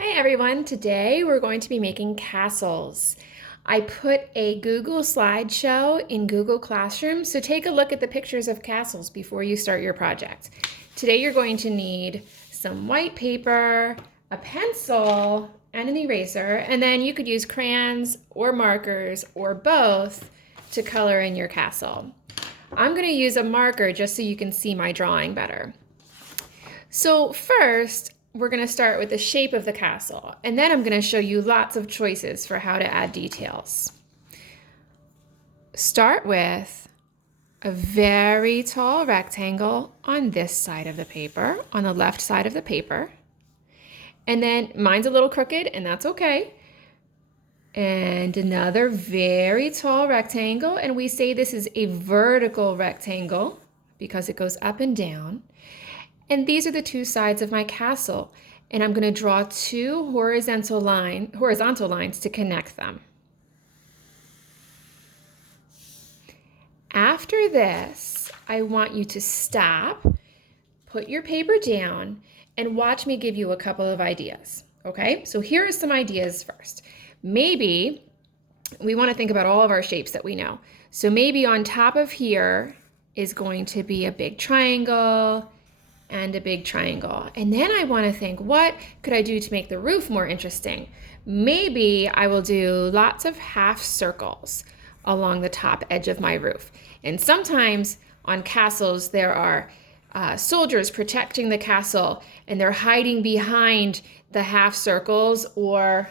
Hey everyone, today we're going to be making castles. I put a Google slideshow in Google Classroom, so take a look at the pictures of castles before you start your project. Today you're going to need some white paper, a pencil, and an eraser, and then you could use crayons or markers or both to color in your castle. I'm going to use a marker just so you can see my drawing better. So first, we're going to start with the shape of the castle, and then I'm going to show you lots of choices for how to add details. Start with a very tall rectangle on this side of the paper, on the left side of the paper. And then mine's a little crooked, and that's okay. And another very tall rectangle, and we say this is a vertical rectangle because it goes up and down. And these are the two sides of my castle, and I'm going to draw two horizontal lines to connect them. After this, I want you to stop, put your paper down, and watch me give you a couple of ideas. Okay, so here are some ideas first. Maybe we want to think about all of our shapes that we know. So maybe on top of here is going to be a big triangle and a big triangle. And then I want to think, what could I do to make the roof more interesting? Maybe I will do lots of half circles along the top edge of my roof. And sometimes on castles, there are soldiers protecting the castle, and they're hiding behind the half circles, or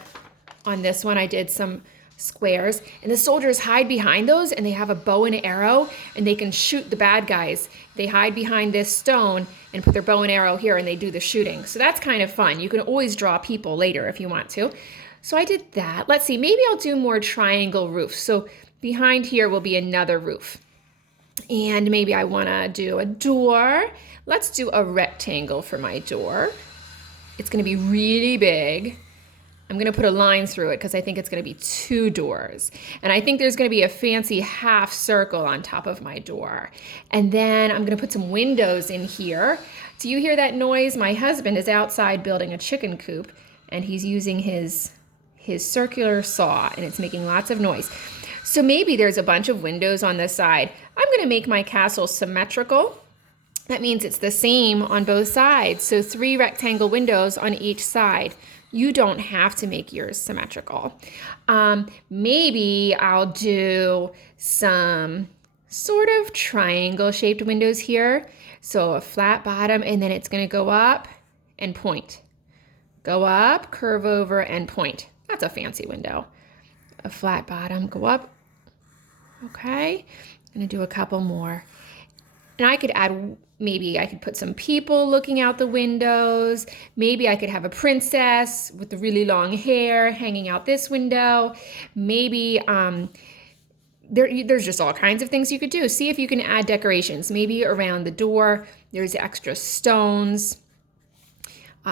on this one, I did some squares, and the soldiers hide behind those, and they have a bow and arrow, and they can shoot the bad guys. They hide behind this stone and put their bow and arrow here, and they do the shooting. So that's kind of fun. You can always draw people later if you want to. So I did that. Let's see, maybe I'll do more triangle roofs. So behind here will be another roof. And maybe I want to do a door. Let's do a rectangle for my door. It's going to be really big. I'm going to put a line through it because I think it's going to be two doors. And I think there's going to be a fancy half circle on top of my door. And then I'm going to put some windows in here. Do you hear that noise? My husband is outside building a chicken coop, and he's using his circular saw, and it's making lots of noise. So maybe there's a bunch of windows on this side. I'm going to make my castle symmetrical. That means it's the same on both sides. So 3 rectangle windows on each side. You don't have to make yours symmetrical. Maybe I'll do some sort of triangle shaped windows here. So a flat bottom, and then it's going to go up and point. Go up, curve over, and point. That's a fancy window. A flat bottom, go up. Okay, I'm going to do a couple more. And I could add, maybe I could put some people looking out the windows. Maybe I could have a princess with the really long hair hanging out this window. Maybe there's just all kinds of things you could do. See if you can add decorations. Maybe around the door, there's extra stones.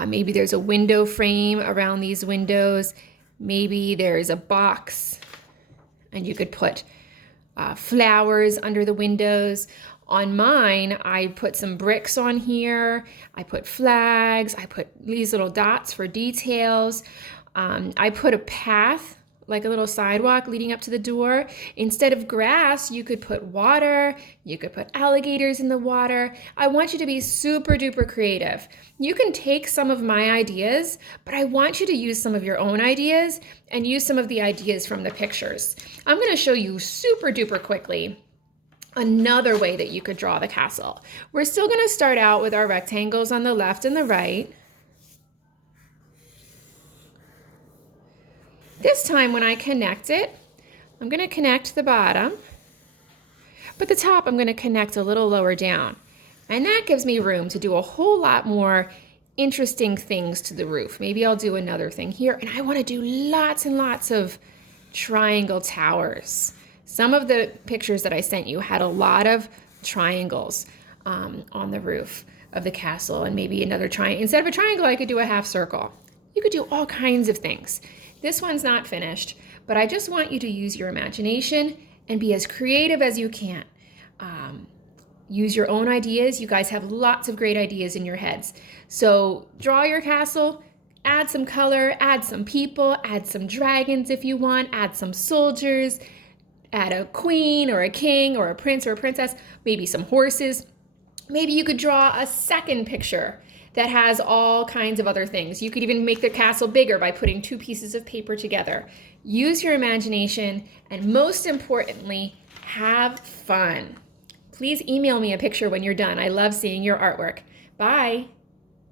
Maybe there's a window frame around these windows. Maybe there's a box, and you could put flowers under the windows. On mine, I put some bricks on here. I put flags. I put these little dots for details. I put a path, like a little sidewalk leading up to the door. Instead of grass, you could put water. You could put alligators in the water. I want you to be super duper creative. You can take some of my ideas, but I want you to use some of your own ideas and use some of the ideas from the pictures. I'm going to show you super duper quickly another way that you could draw the castle. We're still going to start out with our rectangles on the left and the right. This time when I connect it, I'm going to connect the bottom, but the top I'm going to connect a little lower down. And that gives me room to do a whole lot more interesting things to the roof. Maybe I'll do another thing here, and I want to do lots and lots of triangle towers. Some of the pictures that I sent you had a lot of triangles on the roof of the castle, and maybe another triangle. Instead of a triangle, I could do a half circle. You could do all kinds of things. This one's not finished, but I just want you to use your imagination and be as creative as you can. Use your own ideas. You guys have lots of great ideas in your heads. So draw your castle, Add some color, add some people, add some dragons if you want, add some soldiers, add a queen or a king or a prince or a princess, maybe some horses. Maybe you could draw a second picture that has all kinds of other things. You could even make the castle bigger by putting two pieces of paper together. Use your imagination, and most importantly, have fun. Please email me a picture when you're done. I love seeing your artwork. Bye.